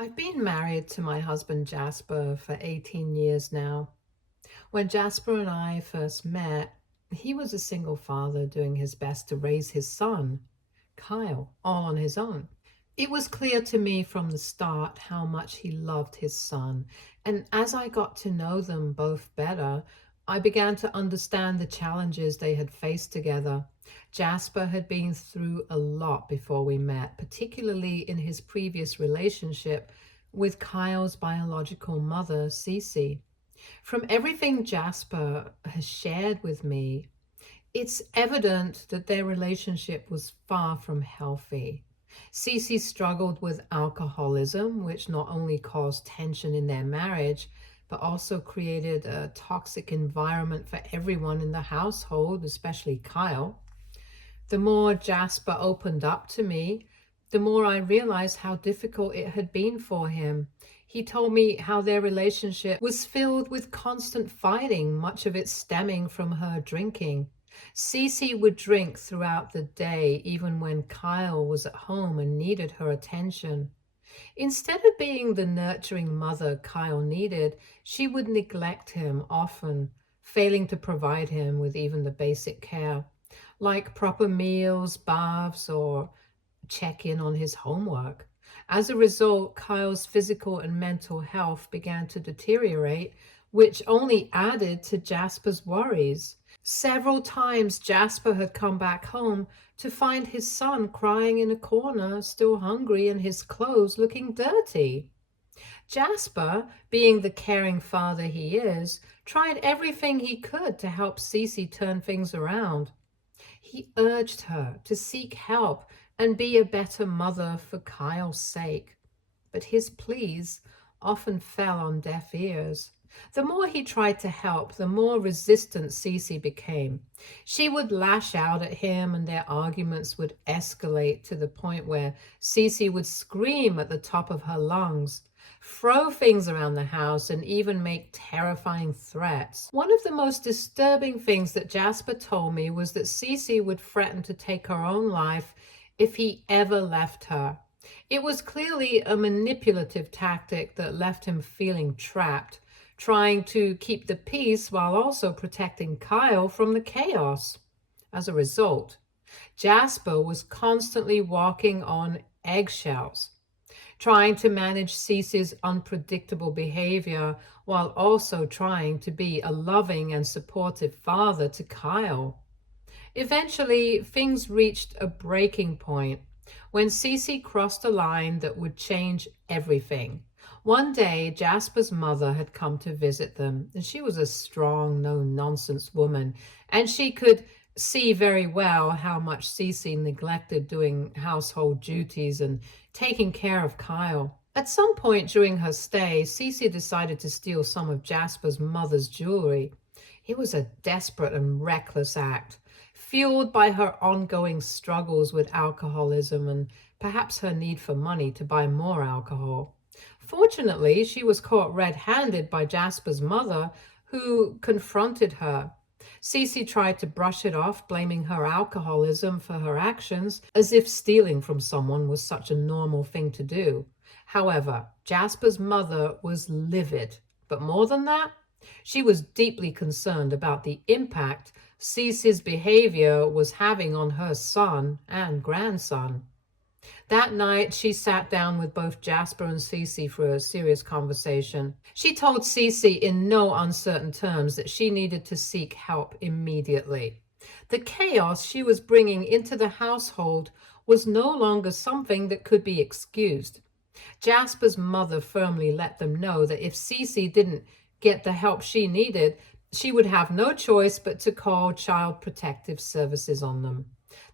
I've been married to my husband Jasper for 18 years now. When Jasper and I first met, he was a single father doing his best to raise his son, Kyle, all on his own. It was clear to me from the start how much he loved his son, and as I got to know them both better, I began to understand the challenges they had faced together. Jasper had been through a lot before we met, particularly in his previous relationship with Kyle's biological mother, Cece. From everything Jasper has shared with me, it's evident that their relationship was far from healthy. Cece struggled with alcoholism, which not only caused tension in their marriage, but also created a toxic environment for everyone in the household, especially Kyle. The more Jasper opened up to me, the more I realized how difficult it had been for him. He told me how their relationship was filled with constant fighting, much of it stemming from her drinking. Cece would drink throughout the day, even when Kyle was at home and needed her attention. Instead of being the nurturing mother Kyle needed, she would neglect him often, failing to provide him with even the basic care, like proper meals, baths, or check in on his homework. As a result, Kyle's physical and mental health began to deteriorate, which only added to Jasper's worries. Several times, Jasper had come back home to find his son crying in a corner, still hungry, and his clothes looking dirty. Jasper, being the caring father he is, tried everything he could to help Cece turn things around. He urged her to seek help and be a better mother for Kyle's sake. But his pleas often fell on deaf ears. The more he tried to help, the more resistant Cece became. She would lash out at him, and their arguments would escalate to the point where Cece would scream at the top of her lungs, throw things around the house, and even make terrifying threats. One of the most disturbing things that Jasper told me was that Cece would threaten to take her own life if he ever left her. It was clearly a manipulative tactic that left him feeling trapped, trying to keep the peace while also protecting Kyle from the chaos. As a result, Jasper was constantly walking on eggshells, trying to manage Cece's unpredictable behavior while also trying to be a loving and supportive father to Kyle. Eventually, things reached a breaking point when Cece crossed a line that would change everything. One day, Jasper's mother had come to visit them, and she was a strong, no-nonsense woman, and she could see very well how much Cece neglected doing household duties and taking care of Kyle. At some point during her stay, Cece decided to steal some of Jasper's mother's jewelry. It was a desperate and reckless act, fueled by her ongoing struggles with alcoholism and perhaps her need for money to buy more alcohol. Fortunately, she was caught red-handed by Jasper's mother, who confronted her. Cece tried to brush it off, blaming her alcoholism for her actions, as if stealing from someone was such a normal thing to do. However, Jasper's mother was livid, but more than that, she was deeply concerned about the impact Cece's behavior was having on her son and grandson. That night, she sat down with both Jasper and Cece for a serious conversation. She told Cece in no uncertain terms that she needed to seek help immediately. The chaos she was bringing into the household was no longer something that could be excused. Jasper's mother firmly let them know that if Cece didn't get the help she needed, she would have no choice but to call Child Protective Services on them.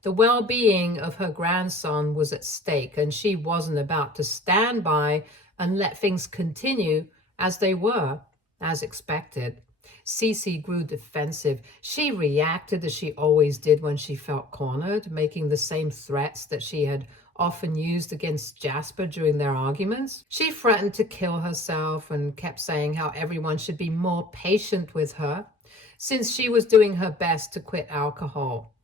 The well-being of her grandson was at stake, and she wasn't about to stand by and let things continue as they were, as expected. Cece grew defensive. She reacted as she always did when she felt cornered, making the same threats that she had often used against Jasper during their arguments. She threatened to kill herself and kept saying how everyone should be more patient with her, since she was doing her best to quit alcohol.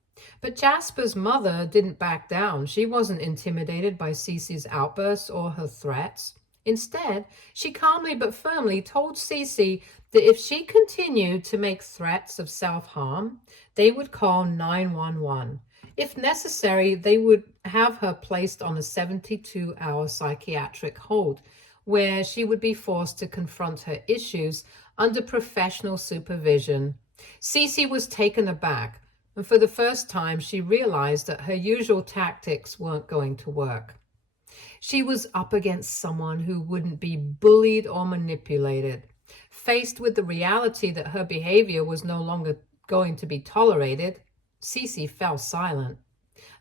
But Jasper's mother didn't back down. She wasn't intimidated by Cece's outbursts or her threats. Instead, she calmly but firmly told Cece that if she continued to make threats of self-harm, they would call 911. If necessary, they would have her placed on a 72-hour psychiatric hold, where she would be forced to confront her issues under professional supervision. Cece was taken aback, and for the first time she realized that her usual tactics weren't going to work. She was up against someone who wouldn't be bullied or manipulated. Faced with the reality that her behavior was no longer going to be tolerated, Cece fell silent.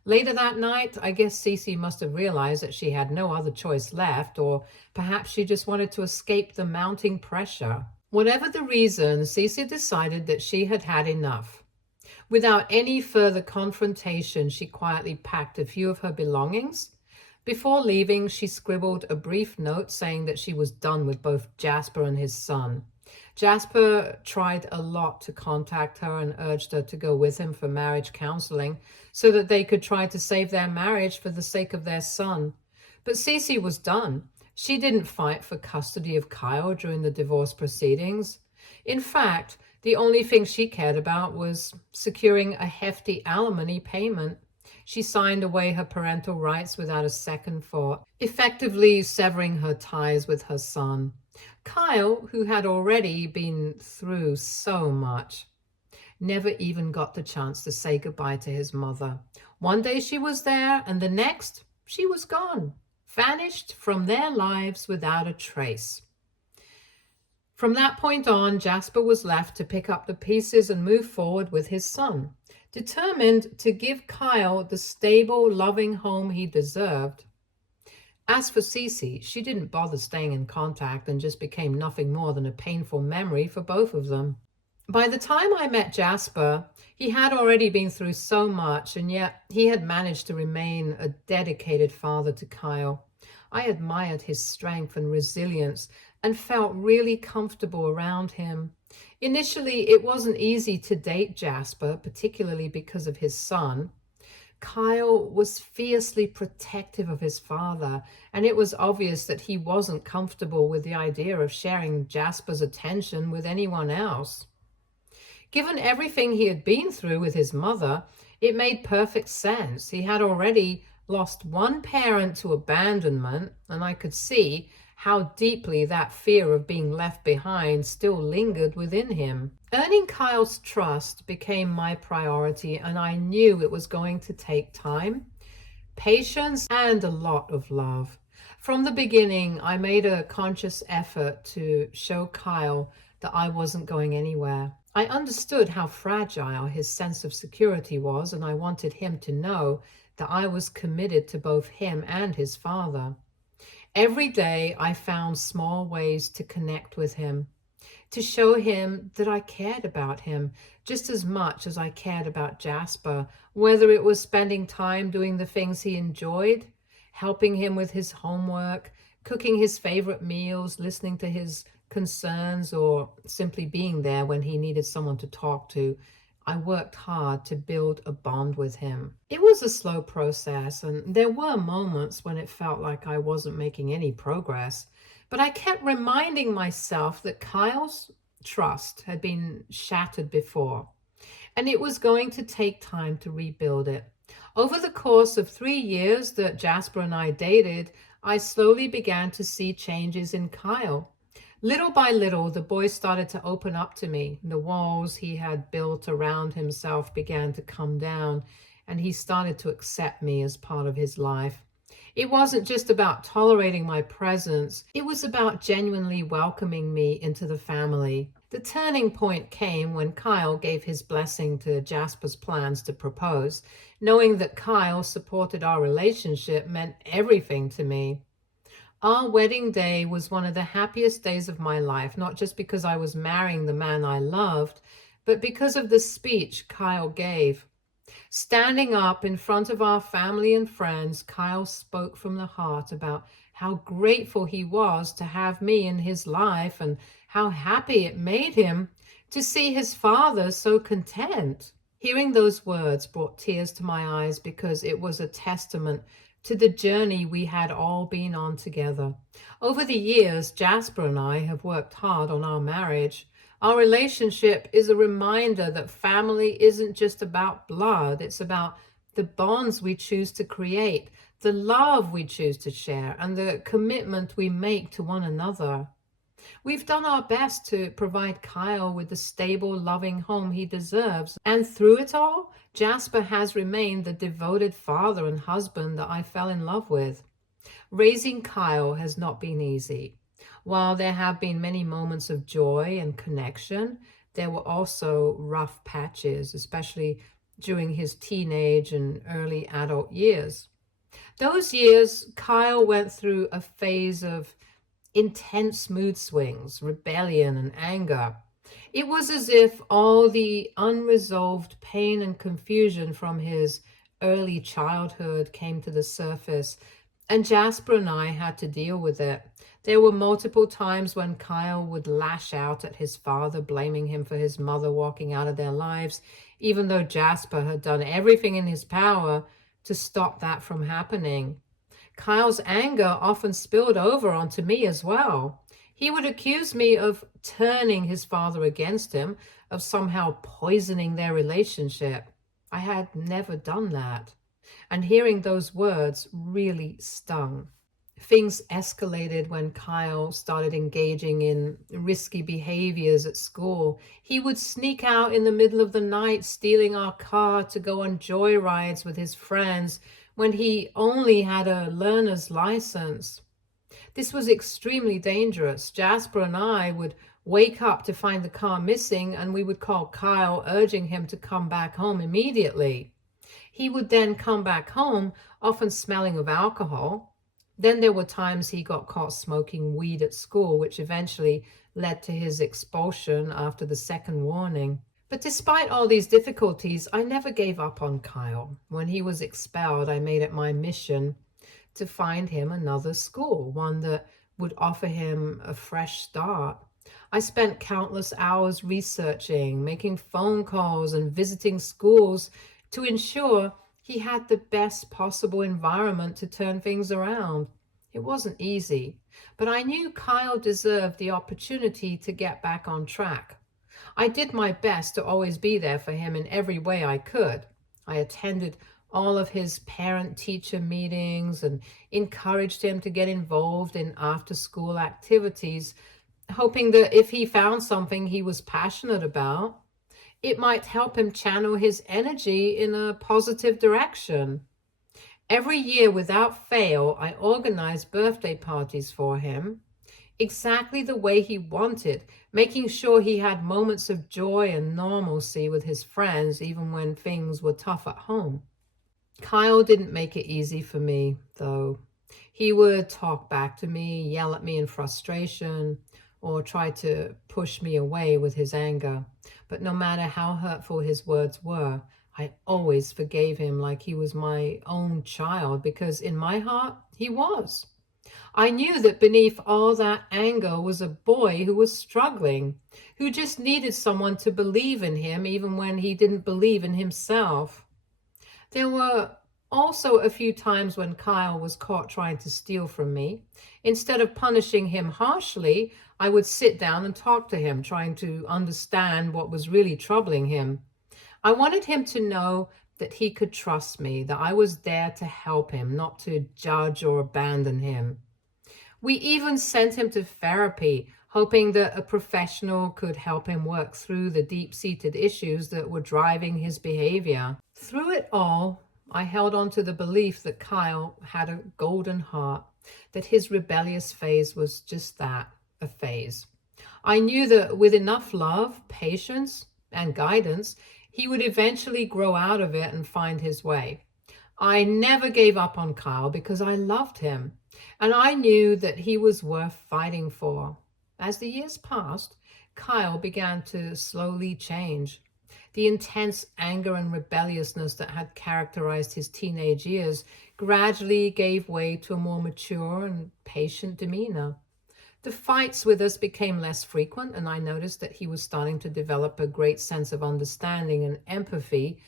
Later that night, I guess Cece must have realized that she had no other choice left, or perhaps she just wanted to escape the mounting pressure. Whatever the reason, Cece decided that she had had enough. Without any further confrontation, she quietly packed a few of her belongings. Before leaving, she scribbled a brief note saying that she was done with both Jasper and his son. Jasper tried a lot to contact her and urged her to go with him for marriage counseling so that they could try to save their marriage for the sake of their son. But Cece was done. She didn't fight for custody of Kyle during the divorce proceedings. In fact, the only thing she cared about was securing a hefty alimony payment. She signed away her parental rights without a second thought, effectively severing her ties with her son. Kyle, who had already been through so much, never even got the chance to say goodbye to his mother. One day she was there, and the next she was gone, vanished from their lives without a trace. From that point on, Jasper was left to pick up the pieces and move forward with his son, determined to give Kyle the stable, loving home he deserved. As for Cece, she didn't bother staying in contact and just became nothing more than a painful memory for both of them. By the time I met Jasper, he had already been through so much, and yet he had managed to remain a dedicated father to Kyle. I admired his strength and resilience and felt really comfortable around him. Initially, it wasn't easy to date Jasper, particularly because of his son. Kyle was fiercely protective of his father, and it was obvious that he wasn't comfortable with the idea of sharing Jasper's attention with anyone else. Given everything he had been through with his mother, it made perfect sense. He had already lost one parent to abandonment, and I could see how deeply that fear of being left behind still lingered within him. Earning Kyle's trust became my priority, and I knew it was going to take time, patience, and a lot of love. From the beginning, I made a conscious effort to show Kyle that I wasn't going anywhere. I understood how fragile his sense of security was, and I wanted him to know that I was committed to both him and his father. Every day I found small ways to connect with him, to show him that I cared about him just as much as I cared about Jasper, whether it was spending time doing the things he enjoyed, helping him with his homework, cooking his favorite meals, listening to his concerns, or simply being there when he needed someone to talk to. I worked hard to build a bond with him. It was a slow process, and there were moments when it felt like I wasn't making any progress, but I kept reminding myself that Kyle's trust had been shattered before, and it was going to take time to rebuild it. Over the course of 3 years that Jasper and I dated, I slowly began to see changes in Kyle. Little by little, the boy started to open up to me. The walls he had built around himself began to come down, and he started to accept me as part of his life. It wasn't just about tolerating my presence, it was about genuinely welcoming me into the family. The turning point came when Kyle gave his blessing to Jasper's plans to propose. Knowing that Kyle supported our relationship meant everything to me. Our wedding day was one of the happiest days of my life, not just because I was marrying the man I loved, but because of the speech Kyle gave. Standing up in front of our family and friends, Kyle spoke from the heart about how grateful he was to have me in his life and how happy it made him to see his father so content. Hearing those words brought tears to my eyes because it was a testament to the journey we had all been on together. Over the years, Jasper and I have worked hard on our marriage. Our relationship is a reminder that family isn't just about blood, it's about the bonds we choose to create, the love we choose to share, and the commitment we make to one another. We've done our best to provide Kyle with the stable, loving home he deserves. And through it all, Jasper has remained the devoted father and husband that I fell in love with. Raising Kyle has not been easy. While there have been many moments of joy and connection, there were also rough patches, especially during his teenage and early adult years. Those years, Kyle went through a phase of intense mood swings, rebellion, and anger. It was as if all the unresolved pain and confusion from his early childhood came to the surface, and Jasper and I had to deal with it. There were multiple times when Kyle would lash out at his father, blaming him for his mother walking out of their lives, even though Jasper had done everything in his power to stop that from happening. Kyle's anger often spilled over onto me as well. He would accuse me of turning his father against him, of somehow poisoning their relationship. I had never done that, and hearing those words really stung. Things escalated when Kyle started engaging in risky behaviors at school. He would sneak out in the middle of the night, stealing our car to go on joyrides with his friends when he only had a learner's license. This was extremely dangerous. Jasper and I would wake up to find the car missing, and we would call Kyle, urging him to come back home immediately. He would then come back home, often smelling of alcohol. Then there were times he got caught smoking weed at school, which eventually led to his expulsion after the second warning. But despite all these difficulties, I never gave up on Kyle. When he was expelled, I made it my mission to find him another school, one that would offer him a fresh start. I spent countless hours researching, making phone calls, and visiting schools to ensure he had the best possible environment to turn things around. It wasn't easy, but I knew Kyle deserved the opportunity to get back on track. I did my best to always be there for him in every way I could. I attended all of his parent-teacher meetings and encouraged him to get involved in after-school activities, hoping that if he found something he was passionate about, it might help him channel his energy in a positive direction. Every year, without fail, I organized birthday parties for him, exactly the way he wanted, making sure he had moments of joy and normalcy with his friends, even when things were tough at home. Kyle didn't make it easy for me, though. He would talk back to me, yell at me in frustration, or try to push me away with his anger. But no matter how hurtful his words were, I always forgave him like he was my own child, because in my heart, he was. I knew that beneath all that anger was a boy who was struggling, who just needed someone to believe in him even when he didn't believe in himself. There were also a few times when Kyle was caught trying to steal from me. Instead of punishing him harshly, I would sit down and talk to him, trying to understand what was really troubling him. I wanted him to know that he could trust me, that I was there to help him, not to judge or abandon him. We even sent him to therapy, hoping that a professional could help him work through the deep-seated issues that were driving his behavior. Through it all, I held on to the belief that Kyle had a golden heart, that his rebellious phase was just that, a phase. I knew that with enough love, patience, and guidance, he would eventually grow out of it and find his way. I never gave up on Kyle because I loved him, and I knew that he was worth fighting for. As the years passed, Kyle began to slowly change. The intense anger and rebelliousness that had characterized his teenage years gradually gave way to a more mature and patient demeanor. The fights with us became less frequent, and I noticed that he was starting to develop a great sense of understanding and empathy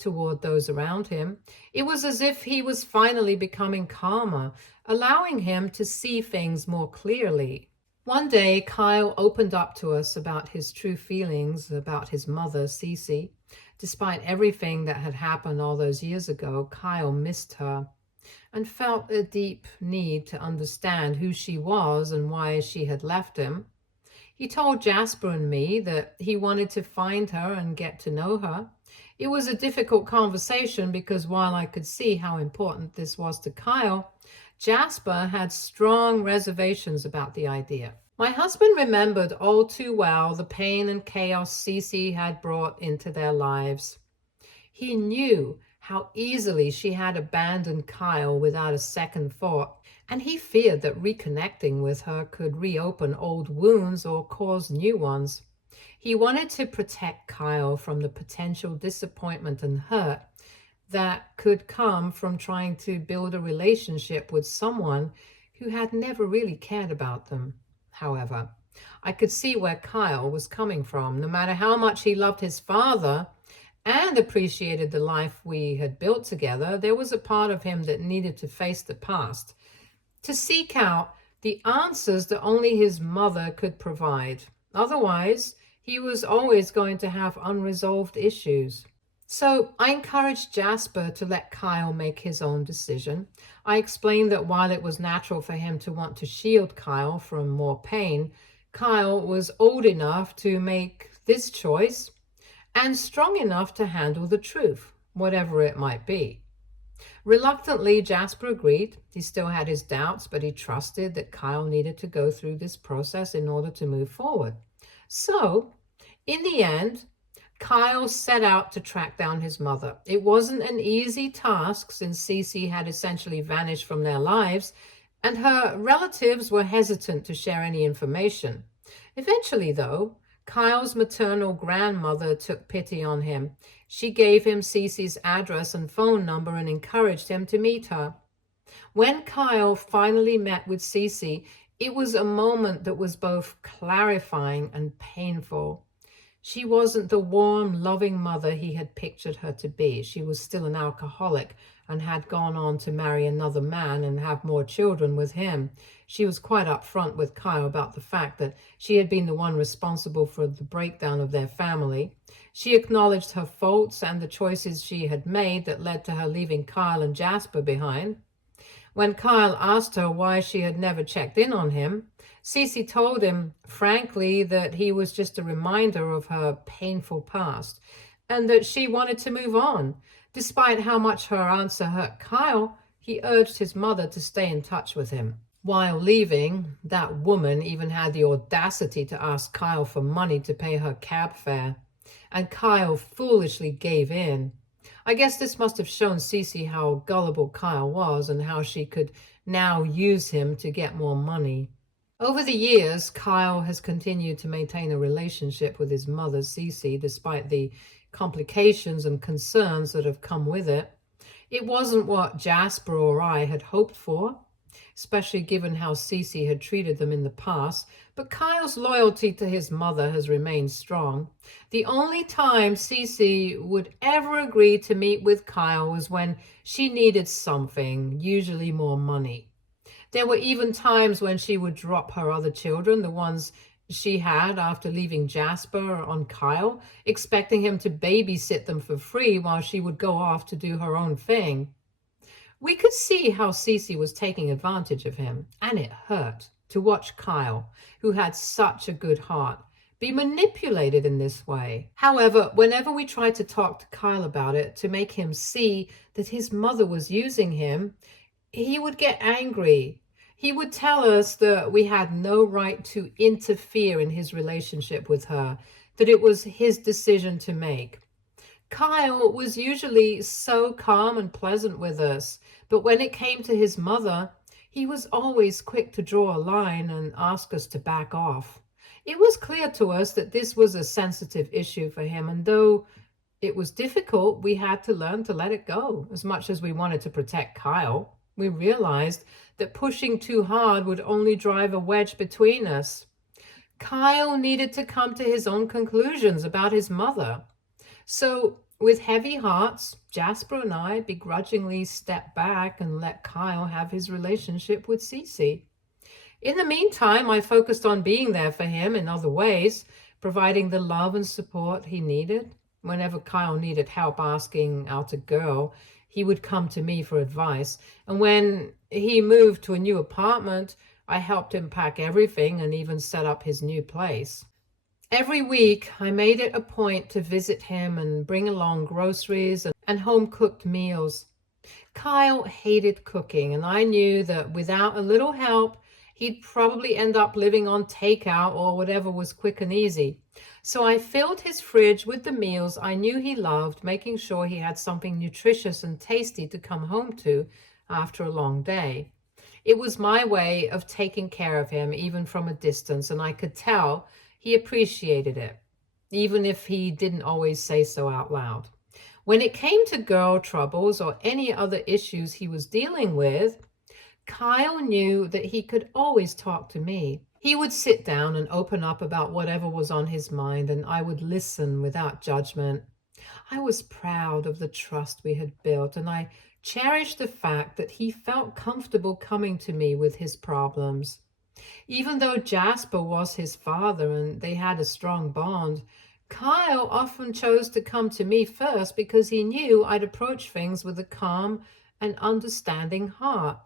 toward those around him. It was as if he was finally becoming calmer, allowing him to see things more clearly. One day, Kyle opened up to us about his true feelings about his mother, Cece. Despite everything that had happened all those years ago, Kyle missed her and felt a deep need to understand who she was and why she had left him. He told Jasper and me that he wanted to find her and get to know her. It was a difficult conversation because while I could see how important this was to Kyle, Jasper had strong reservations about the idea. My husband remembered all too well the pain and chaos Cece had brought into their lives. He knew how easily she had abandoned Kyle without a second thought, and he feared that reconnecting with her could reopen old wounds or cause new ones. He wanted to protect Kyle from the potential disappointment and hurt that could come from trying to build a relationship with someone who had never really cared about them. However, I could see where Kyle was coming from. No matter how much he loved his father and appreciated the life we had built together, there was a part of him that needed to face the past, to seek out the answers that only his mother could provide. Otherwise, he was always going to have unresolved issues. So I encouraged Jasper to let Kyle make his own decision. I explained that while it was natural for him to want to shield Kyle from more pain, Kyle was old enough to make this choice and strong enough to handle the truth, whatever it might be. Reluctantly, Jasper agreed. He still had his doubts, but he trusted that Kyle needed to go through this process in order to move forward. So, in the end, Kyle set out to track down his mother. It wasn't an easy task since Cece had essentially vanished from their lives, and her relatives were hesitant to share any information. Eventually, though, Kyle's maternal grandmother took pity on him. She gave him Cece's address and phone number and encouraged him to meet her. When Kyle finally met with Cece, it was a moment that was both clarifying and painful. She wasn't the warm, loving mother he had pictured her to be. She was still an alcoholic and had gone on to marry another man and have more children with him. She was quite upfront with Kyle about the fact that she had been the one responsible for the breakdown of their family. She acknowledged her faults and the choices she had made that led to her leaving Kyle and Jasper behind. When Kyle asked her why she had never checked in on him, Cece told him, frankly, that he was just a reminder of her painful past and that she wanted to move on. Despite how much her answer hurt Kyle, he urged his mother to stay in touch with him. While leaving, that woman even had the audacity to ask Kyle for money to pay her cab fare, and Kyle foolishly gave in. I guess this must have shown Cece how gullible Kyle was and how she could now use him to get more money. Over the years, Kyle has continued to maintain a relationship with his mother, Cece, despite the complications and concerns that have come with it. It wasn't what Jasper or I had hoped for, especially given how Cece had treated them in the past, but Kyle's loyalty to his mother has remained strong. The only time Cece would ever agree to meet with Kyle was when she needed something, usually more money. There were even times when she would drop her other children, the ones she had after leaving Jasper, on Kyle, expecting him to babysit them for free while she would go off to do her own thing. We could see how Cece was taking advantage of him, and it hurt to watch Kyle, who had such a good heart, be manipulated in this way. However, whenever we tried to talk to Kyle about it, to make him see that his mother was using him, he would get angry. He would tell us that we had no right to interfere in his relationship with her, that it was his decision to make. Kyle was usually so calm and pleasant with us, but when it came to his mother, he was always quick to draw a line and ask us to back off. It was clear to us that this was a sensitive issue for him, and though it was difficult, we had to learn to let it go. As much as we wanted to protect Kyle, we realized that pushing too hard would only drive a wedge between us. Kyle needed to come to his own conclusions about his mother. So With heavy hearts, Jasper and I begrudgingly stepped back and let Kyle have his relationship with Cece. In the meantime, I focused on being there for him in other ways, providing the love and support he needed. Whenever Kyle needed help asking out a girl, he would come to me for advice. And when he moved to a new apartment, I helped him pack everything and even set up his new place. Every week, I made it a point to visit him and bring along groceries and home-cooked meals. Kyle hated cooking, and I knew that without a little help, he'd probably end up living on takeout or whatever was quick and easy. So I filled his fridge with the meals I knew he loved, making sure he had something nutritious and tasty to come home to after a long day. It was my way of taking care of him, even from a distance, and I could tell he appreciated it, even if he didn't always say so out loud. When it came to girl troubles or any other issues he was dealing with, Kyle knew that he could always talk to me. He would sit down and open up about whatever was on his mind, and I would listen without judgment. I was proud of the trust we had built, and I cherished the fact that he felt comfortable coming to me with his problems. Even though Jasper was his father and they had a strong bond, Kyle often chose to come to me first because he knew I'd approach things with a calm and understanding heart.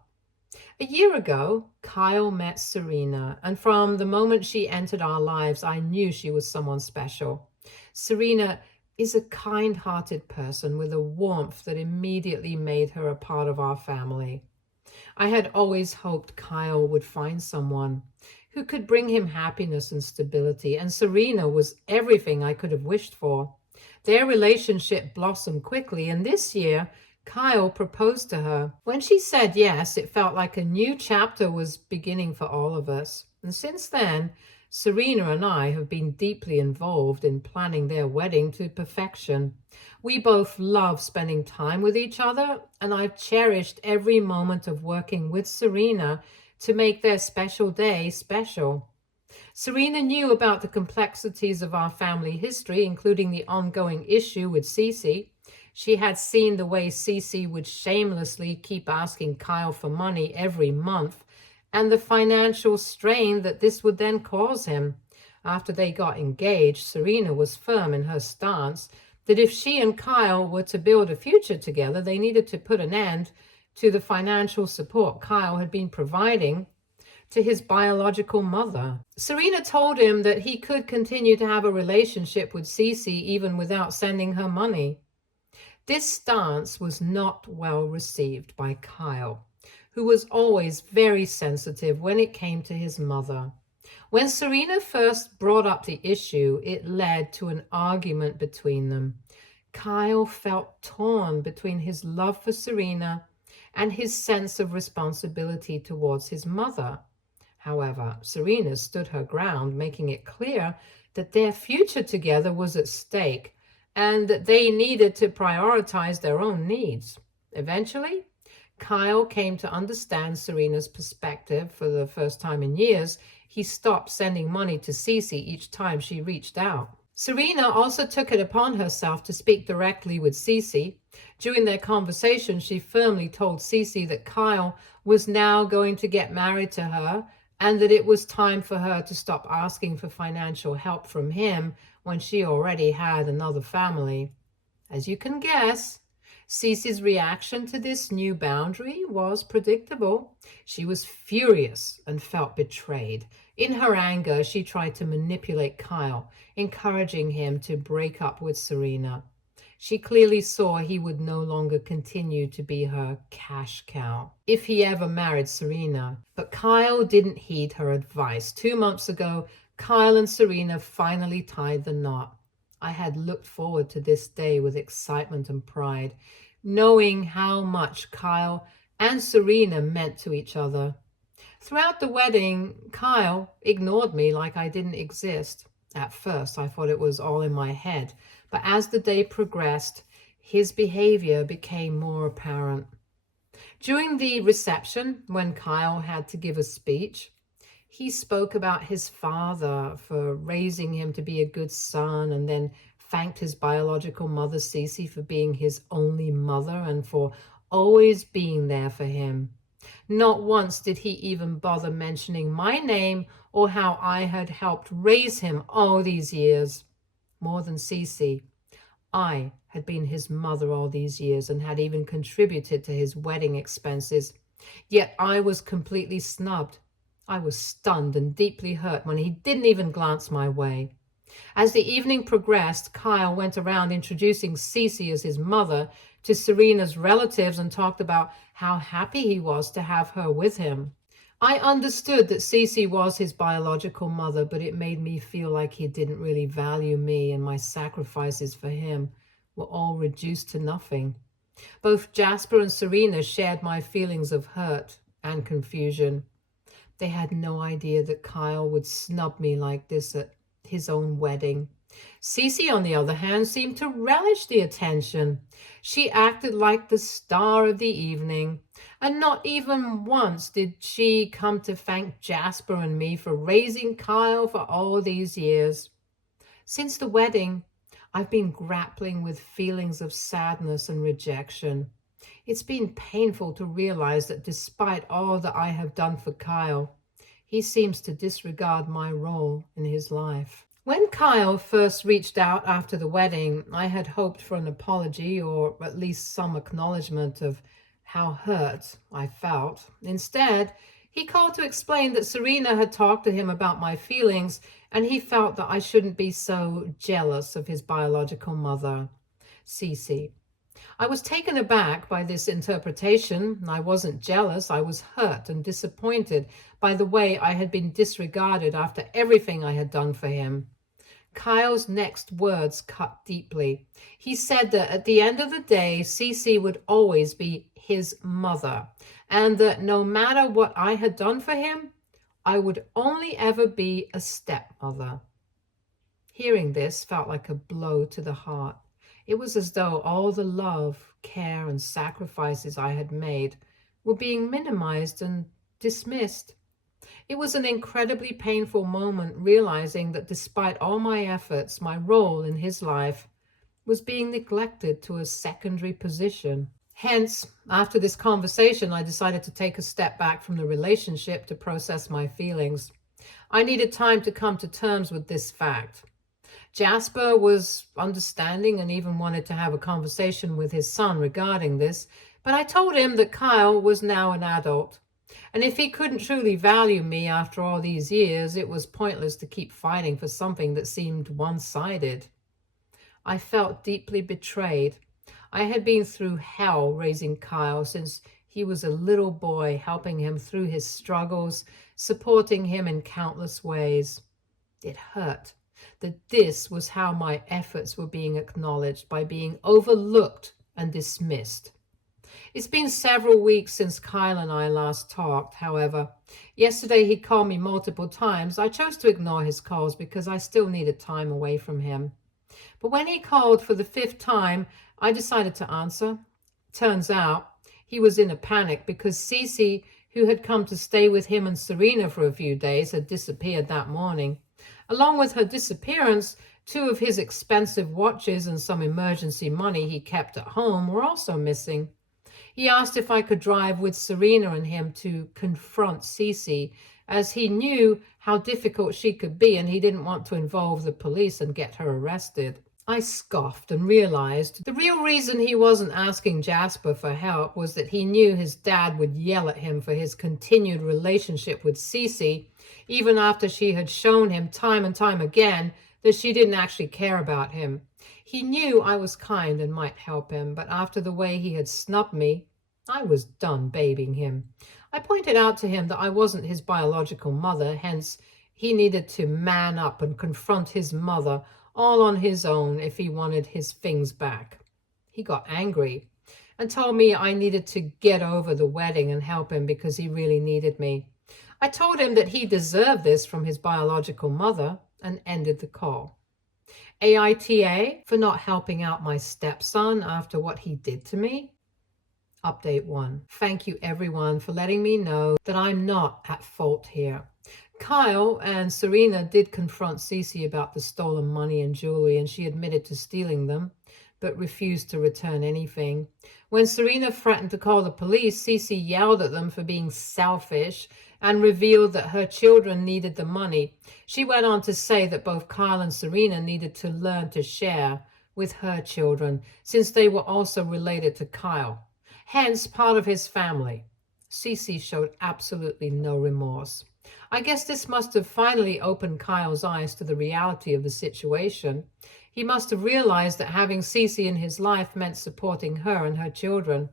A year ago, Kyle met Serena, and from the moment she entered our lives, I knew she was someone special. Serena is a kind-hearted person with a warmth that immediately made her a part of our family. I had always hoped Kyle would find someone who could bring him happiness and stability, and Serena was everything I could have wished for. Their relationship blossomed quickly, and this year, Kyle proposed to her. When she said yes, it felt like a new chapter was beginning for all of us. And since then, Serena and I have been deeply involved in planning their wedding to perfection. We both love spending time with each other, and I've cherished every moment of working with Serena to make their special day special. Serena knew about the complexities of our family history, including the ongoing issue with Cece. She had seen the way Cece would shamelessly keep asking Kyle for money every month, and the financial strain that this would then cause him. After they got engaged, Serena was firm in her stance that if she and Kyle were to build a future together, they needed to put an end to the financial support Kyle had been providing to his biological mother. Serena told him that he could continue to have a relationship with Cece even without sending her money. This stance was not well received by Kyle, who was always very sensitive when it came to his mother. When Serena first brought up the issue, it led to an argument between them. Kyle felt torn between his love for Serena and his sense of responsibility towards his mother. However, Serena stood her ground, making it clear that their future together was at stake and that they needed to prioritize their own needs. Eventually, Kyle came to understand Serena's perspective. For the first time in years, he stopped sending money to Cece each time she reached out. Serena also took it upon herself to speak directly with Cece. During their conversation, she firmly told Cece that Kyle was now going to get married to her and that it was time for her to stop asking for financial help from him when she already had another family. As you can guess, Cece's reaction to this new boundary was predictable. She was furious and felt betrayed. In her anger, she tried to manipulate Kyle, encouraging him to break up with Serena. She clearly saw he would no longer continue to be her cash cow if he ever married Serena. But Kyle didn't heed her advice. 2 months ago, Kyle and Serena finally tied the knot. I had looked forward to this day with excitement and pride, knowing how much Kyle and Serena meant to each other. Throughout the wedding, Kyle ignored me like I didn't exist. At first, I thought it was all in my head, but as the day progressed, his behavior became more apparent. During the reception, when Kyle had to give a speech, he spoke about his father for raising him to be a good son and then thanked his biological mother, Cece, for being his only mother and for always being there for him. Not once did he even bother mentioning my name or how I had helped raise him all these years. More than Cece, I had been his mother all these years and had even contributed to his wedding expenses. Yet I was completely snubbed. I was stunned and deeply hurt when he didn't even glance my way. As the evening progressed, Kyle went around introducing Cece as his mother to Serena's relatives and talked about how happy he was to have her with him. I understood that Cece was his biological mother, but it made me feel like he didn't really value me, and my sacrifices for him were all reduced to nothing. Both Jasper and Serena shared my feelings of hurt and confusion. They had no idea that Kyle would snub me like this at his own wedding. Cece, on the other hand, seemed to relish the attention. She acted like the star of the evening, and not even once did she come to thank Jasper and me for raising Kyle for all these years. Since the wedding, I've been grappling with feelings of sadness and rejection. It's been painful to realize that despite all that I have done for Kyle, he seems to disregard my role in his life. When Kyle first reached out after the wedding, I had hoped for an apology or at least some acknowledgement of how hurt I felt. Instead, he called to explain that Serena had talked to him about my feelings and he felt that I shouldn't be so jealous of his biological mother, Cece. I was taken aback by this interpretation. I wasn't jealous. I was hurt and disappointed by the way I had been disregarded after everything I had done for him. Kyle's next words cut deeply. He said that at the end of the day, Cece would always be his mother, and that no matter what I had done for him, I would only ever be a stepmother. Hearing this felt like a blow to the heart. It was as though all the love, care, and sacrifices I had made were being minimized and dismissed. It was an incredibly painful moment realizing that despite all my efforts, my role in his life was being neglected to a secondary position. Hence, after this conversation, I decided to take a step back from the relationship to process my feelings. I needed time to come to terms with this fact. Jasper was understanding and even wanted to have a conversation with his son regarding this, but I told him that Kyle was now an adult. And if he couldn't truly value me after all these years, it was pointless to keep fighting for something that seemed one-sided. I felt deeply betrayed. I had been through hell raising Kyle since he was a little boy, helping him through his struggles, supporting him in countless ways. It hurt that this was how my efforts were being acknowledged, by being overlooked and dismissed. It's been several weeks since Kyle and I last talked, however. Yesterday he called me multiple times. I chose to ignore his calls because I still needed time away from him. But when he called for the 5th time, I decided to answer. Turns out he was in a panic because Cece, who had come to stay with him and Serena for a few days, had disappeared that morning. Along with her disappearance, 2 of his expensive watches and some emergency money he kept at home were also missing. He asked if I could drive with Serena and him to confront Cece, as he knew how difficult she could be and he didn't want to involve the police and get her arrested. I scoffed and realized the real reason he wasn't asking Jasper for help was that he knew his dad would yell at him for his continued relationship with Cece, even after she had shown him time and time again that she didn't actually care about him. He knew I was kind and might help him, but after the way he had snubbed me, I was done babying him. I pointed out to him that I wasn't his biological mother, hence he needed to man up and confront his mother all on his own if he wanted his things back. He got angry and told me I needed to get over the wedding and help him because he really needed me. I told him that he deserved this from his biological mother and ended the call. AITA for not helping out my stepson after what he did to me. Update 1. Thank you everyone for letting me know that I'm not at fault here. Kyle and Serena did confront Cece about the stolen money and jewelry, and she admitted to stealing them, but refused to return anything. When Serena threatened to call the police, Cece yelled at them for being selfish and revealed that her children needed the money. She went on to say that both Kyle and Serena needed to learn to share with her children, since they were also related to Kyle, hence part of his family. Cece showed absolutely no remorse. I guess this must have finally opened Kyle's eyes to the reality of the situation. He must have realized that having Cece in his life meant supporting her and her children.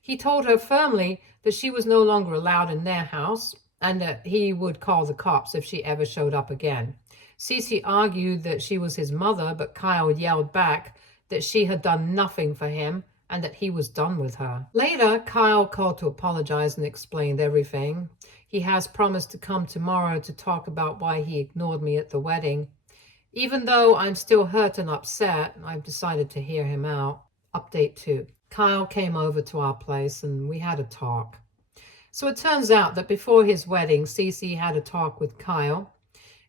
He told her firmly that she was no longer allowed in their house and that he would call the cops if she ever showed up again. Cece argued that she was his mother, but Kyle yelled back that she had done nothing for him and that he was done with her. Later, Kyle called to apologize and explained everything. He has promised to come tomorrow to talk about why he ignored me at the wedding. Even though I'm still hurt and upset, I've decided to hear him out. Update 2. Kyle came over to our place and we had a talk. So it turns out that before his wedding, Cece had a talk with Kyle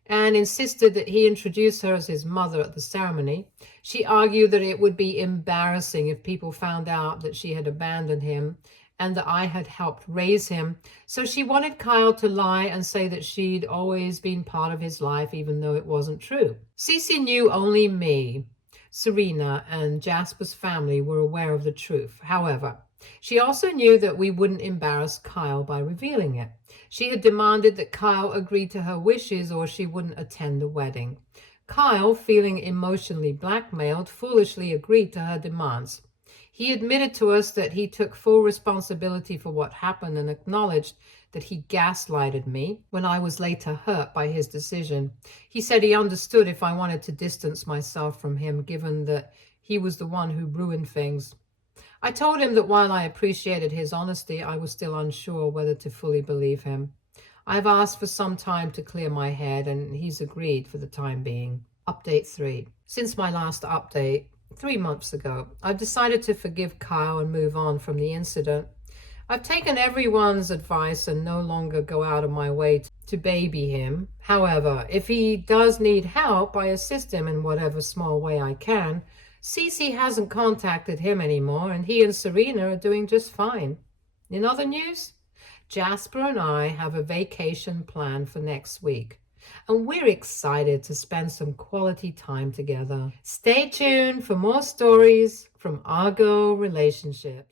and insisted that he introduce her as his mother at the ceremony. She argued that it would be embarrassing if people found out that she had abandoned him and that I had helped raise him. So she wanted Kyle to lie and say that she'd always been part of his life, even though it wasn't true. Cece knew only me. Serena and Jasper's family were aware of the truth. However, she also knew that we wouldn't embarrass Kyle by revealing it. She had demanded that Kyle agree to her wishes or she wouldn't attend the wedding. Kyle, feeling emotionally blackmailed, foolishly agreed to her demands. He admitted to us that he took full responsibility for what happened and acknowledged that he gaslighted me when I was later hurt by his decision. He said he understood if I wanted to distance myself from him, given that he was the one who ruined things. I told him that while I appreciated his honesty, I was still unsure whether to fully believe him. I've asked for some time to clear my head, and he's agreed for the time being. Update 3. Since my last update, 3 months ago, I've decided to forgive Kyle and move on from the incident. I've taken everyone's advice and no longer go out of my way to baby him. However, if he does need help, I assist him in whatever small way I can. Cece hasn't contacted him anymore, and he and Serena are doing just fine. In other news, Jasper and I have a vacation planned for next week, and we're excited to spend some quality time together. Stay tuned for more stories from Argo Relationships.